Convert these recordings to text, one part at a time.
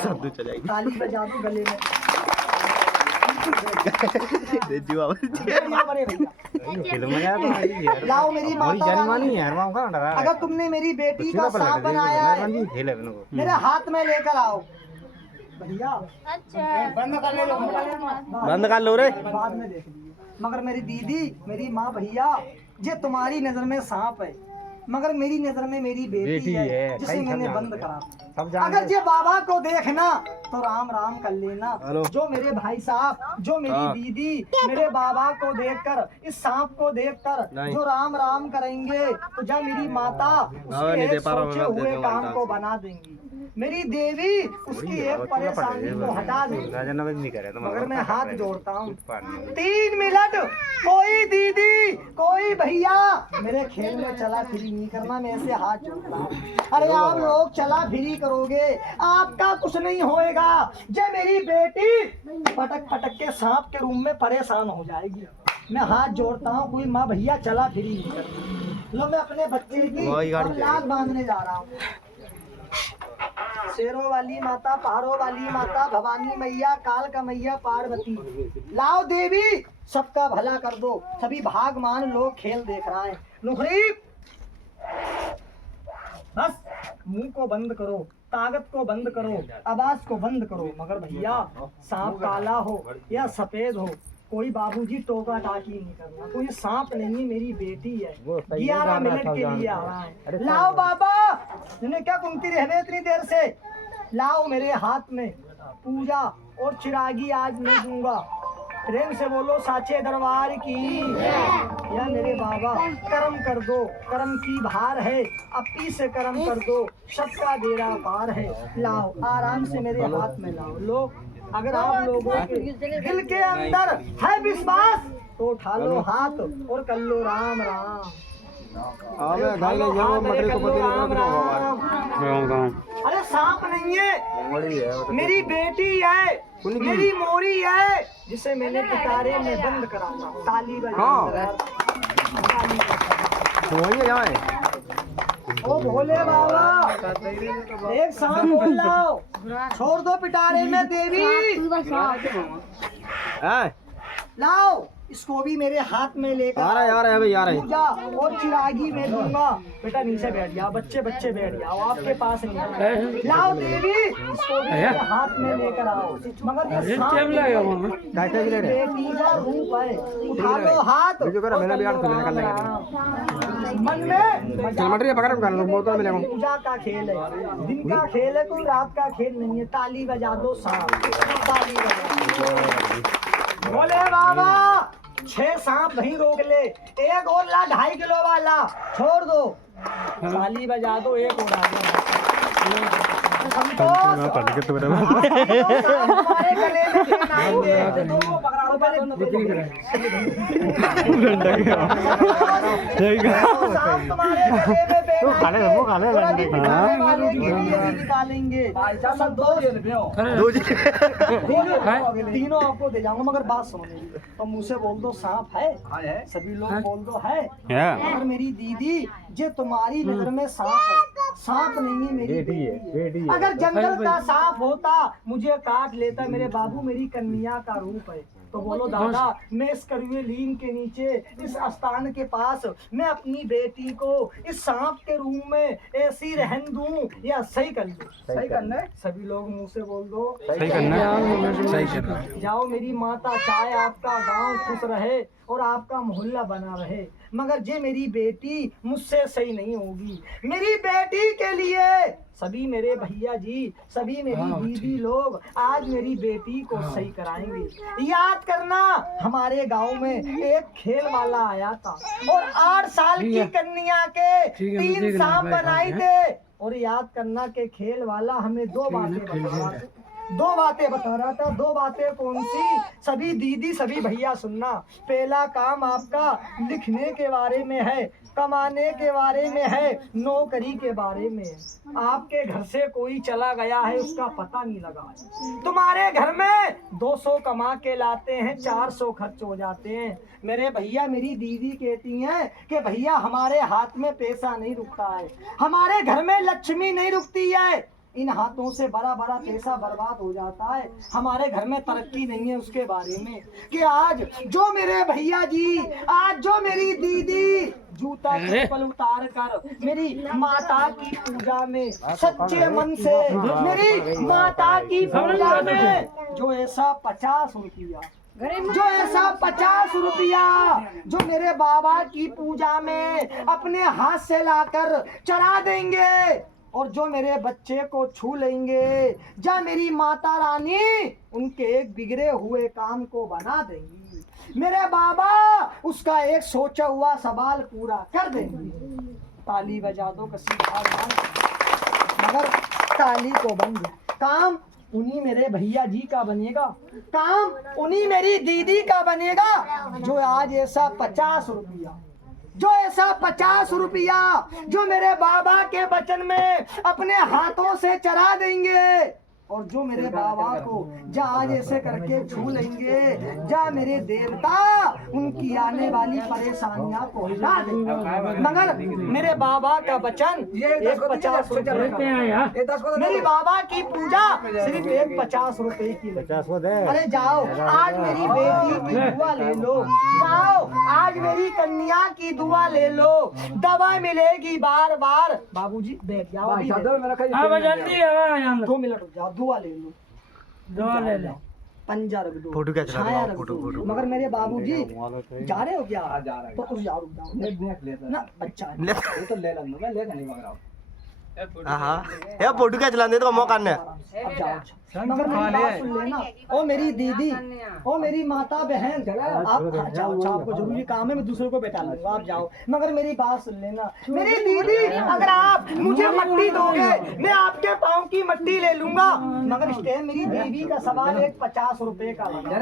सब चल जाएगी। ताली बजा दो गले में। लाओ मेरी माता रानी, अगर तुमने मेरी बेटी का सांप बनाया है मेरे हाथ में लेकर आओ भैया। बंद कर लो रे। बाद में देख लीजिए। मगर मेरी दीदी, मेरी माँ, भैया, ये तुम्हारी नजर में सांप है मगर मेरी नजर में मेरी बेटी है जिसे मैंने बंद करा। अगर ये बाबा को देखना तो राम राम कर लेना। जो मेरे भाई साहब, जो मेरी दीदी मेरे बाबा को देखकर, इस सांप को देखकर जो राम राम करेंगे तो जब मेरी माता उसके एक सोचे हुए काम को बना देंगी, मेरी देवी उसकी एक परेशानी को हटा देगी। मगर मैं हाथ जोड़ता हूँ 3 मिनट कोई दीदी कोई भैया मेरे खेल में चला फिरी नहीं करना, मैं ऐसे हाथ जोड़ता हूँ। अरे आप लोग चला फिरी करोगे आपका कुछ नहीं होएगा। जब मेरी बेटी पटक पटक के सांप के रूम में परेशान हो जाएगी। मैं हाथ जोड़ता हूँ, कोई माँ भैया चला फिरी नहीं करती। लो मैं अपने बच्चे की लाज बांधने जा रहा हूँ। शेरों वाली माता, पहाड़ों वाली माता, भवानी मैया, काल का मैया, पार्वती, लाओ देवी सबका भला कर दो। सभी भागमान लोग खेल देख रहा है। नुखरी बस मुंह को बंद करो, ताकत को बंद करो, आवाज को बंद करो। मगर भैया सांप काला हो या सफेद हो कोई बाबूजी टोका टाकी नहीं करना। कोई सांप नहीं, मेरी बेटी है। 11 मिनट के लिए आ रहा है। लाओ बाबा, मैंने क्या घूमती रहे इतनी देर से। लाओ मेरे हाथ में पूजा और चिरागी आज मैं दूंगा। प्रेम से बोलो साचे दरबार की। या मेरे बाबा कर्म कर दो, कर्म की भार है, अपी से कर्म कर दो, सबका बेड़ा पार है। लाओ आराम से मेरे हाथ में लाओ। लो अगर आप लोगों के दिल के अंदर है विश्वास तो उठा लो हाथ और कर लो राम राम। अरे सांप नहीं है, मेरी बेटी है, मेरी मोरी है जिसे मैंने पिटारे में बंद करा था। ताली बजा। ओ भोले बाबा एक सांप बोल लाओ, छोड़ दो पिटारे में देवी। लाओ इसको भी मेरे हाथ में लेकर पूजा और चिरागी में दूंगा। बेटा नीचे बैठ जाओ, बच्चे बच्चे बैठ जाओ, आपके पास नहीं। लाओ देवी इसको भी मेरे हाथ में लेकर आओ। मगर ये बेटी का रूप है, उठा लो हाथ। मन में पूजा का खेल है, दिन का खेल है, कोई रात का खेल नहीं है। ताली बजा दो सांप, ताली बजा। बोले बाबा 6 सांप नहीं रोक ले, एक और ला 2.5 किलो वाला छोड़ दो। ताली बजा दो, एक और आ गया। हमारे गले में चैन आएंगे। निकालेंगे तीनों आपको दे जाऊंगा। मगर बात सुनो तो मुँह से बोल दो सांप है, सभी लोग बोल दो है। और मेरी दीदी जे तुम्हारी नजर में सांप है, सांप नहीं है मेरी बेटी है। अगर जंगल का सांप होता मुझे काट लेता। मेरे बाबू मेरी कन्या का रूप है। तो बोलो दादा मैं इस करुए लीन के नीचे इस स्थान के पास मैं अपनी बेटी को इस सांप के रूम में ऐसी रहन दूं या सही कर दूं? सही करना है। सभी लोग मुंह से बोल दो सही करना है। जाओ मेरी माता, चाहे आपका गांव खुश रहे और आपका मोहल्ला बना रहे, मगर जे मेरी बेटी मुझसे सही नहीं होगी। मेरी बेटी के लिए सभी मेरे भैया जी, सभी मेरी दीदी लोग आज मेरी बेटी को सही कराएंगे। याद करना हमारे गांव में एक खेल वाला आया था और 8 साल की कन्या के 3 सांप बनाए थे। और याद करना के खेल वाला हमें 2 बातें बता रहा था। 2 बातें कौन सी? सभी दीदी सभी भैया सुनना। पहला काम आपका लिखने के बारे में है, कमाने के बारे में है, नौकरी के बारे में है। आपके घर से कोई चला गया है उसका पता नहीं लगा है। तुम्हारे घर में 200 कमा के लाते हैं, 400 खर्च हो जाते हैं। मेरे भैया मेरी दीदी कहती हैं कि भैया हमारे हाथ में पैसा नहीं रुकता है, हमारे घर में लक्ष्मी नहीं रुकती है। इन हाथों से बड़ा बड़ा पैसा बर्बाद हो जाता है। हमारे घर में तरक्की नहीं है उसके बारे में कि आज जो मेरे भैया जी, आज जो मेरी दीदी जूता चप्पल उतार कर मेरी माता की पूजा में सच्चे मन से मेरी माता की पूजा में जो ऐसा 50 रुपया, जो ऐसा 50 रुपया जो मेरे बाबा की पूजा में अपने हाथ से लाकर चढ़ा देंगे और जो मेरे बच्चे को छू लेंगे, जा मेरी माता रानी उनके एक बिगड़े हुए काम को बना देंगी। मेरे बाबा उसका एक सोचा हुआ सवाल पूरा कर देंगे। ताली बजा दो कसी मगर ताली को बन गया। काम उन्हीं मेरे भैया जी का बनेगा, काम उन्हीं मेरी दीदी का बनेगा जो आज ऐसा 50 रुपया, जो ऐसा 50 रुपया जो मेरे बाबा के वचन में अपने हाथों से चढ़ा देंगे और जो मेरे बाबा को जा आज ऐसे करके छू लेंगे, जा मेरे देवता उनकी आने वाली परेशानियां को हिला देंगे। मगर मेरे बाबा का वचन एक 50 रुपये, मेरी बाबा की पूजा सिर्फ एक 50 रुपए की। अरे जाओ आज मेरी बेटी की दुआ ले लो, जाओ आज मेरी कन्या की दुआ ले लो, दवा मिलेगी बार बार। बाबूजी बैठ जाओ, 2 मिनट रुक जाओ, दुआ ले लो, दुआ ले लो, पंजा रख दो, फोटो खींच लो। मगर मेरे बाबूजी जा रहे हो क्या? तो उस जाओ रुक जाओ ना, अच्छा तो ले लो, मैं ले नहीं मगर यार फोटो क्या चलाने तो मौका नहीं। अब जाओ। मगर मेरी बात सुन लेना, ओ मेरी दीदी, ओ मेरी माता बहन, आप जाओ, आपको जरूरी काम है, मैं दूसरे को बैठा लूंगा, आप जाओ। मगर मेरी बात सुन लेना, मेरी दीदी अगर आप मुझे मट्टी दोगे मैं आपके पाँव की मट्टी ले लूंगा। मगर इस टाइम मेरी दीदी का सवाल एक 50 रुपए का लगा,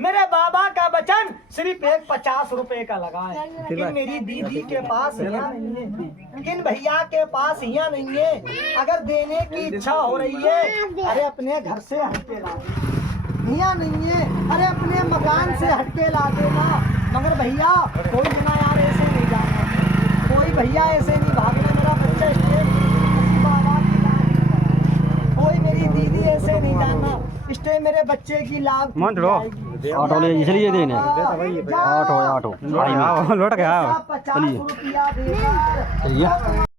मेरे बाबा का वचन सिर्फ एक 50 रुपए का लगा है। लेकिन मेरी दीदी के पास यहाँ नहीं है, किन भैया के पास यहाँ नहीं है। अगर देने की इच्छा हो रही है, अरे अपने घर से हटके ला दे, यहाँ नहीं है, अरे अपने मकान से हटके ला देना। मगर भैया कोई बिना यार ऐसे नहीं जाना, कोई भैया ऐसे नहीं भागना, मेरा बच्चा कोई मेरी दीदी ऐसे नहीं जाना, इसलिए मेरे बच्चे की लाभ ऑटो ले इसलिए देने ऑटो लौट गया 50 रुपया देकर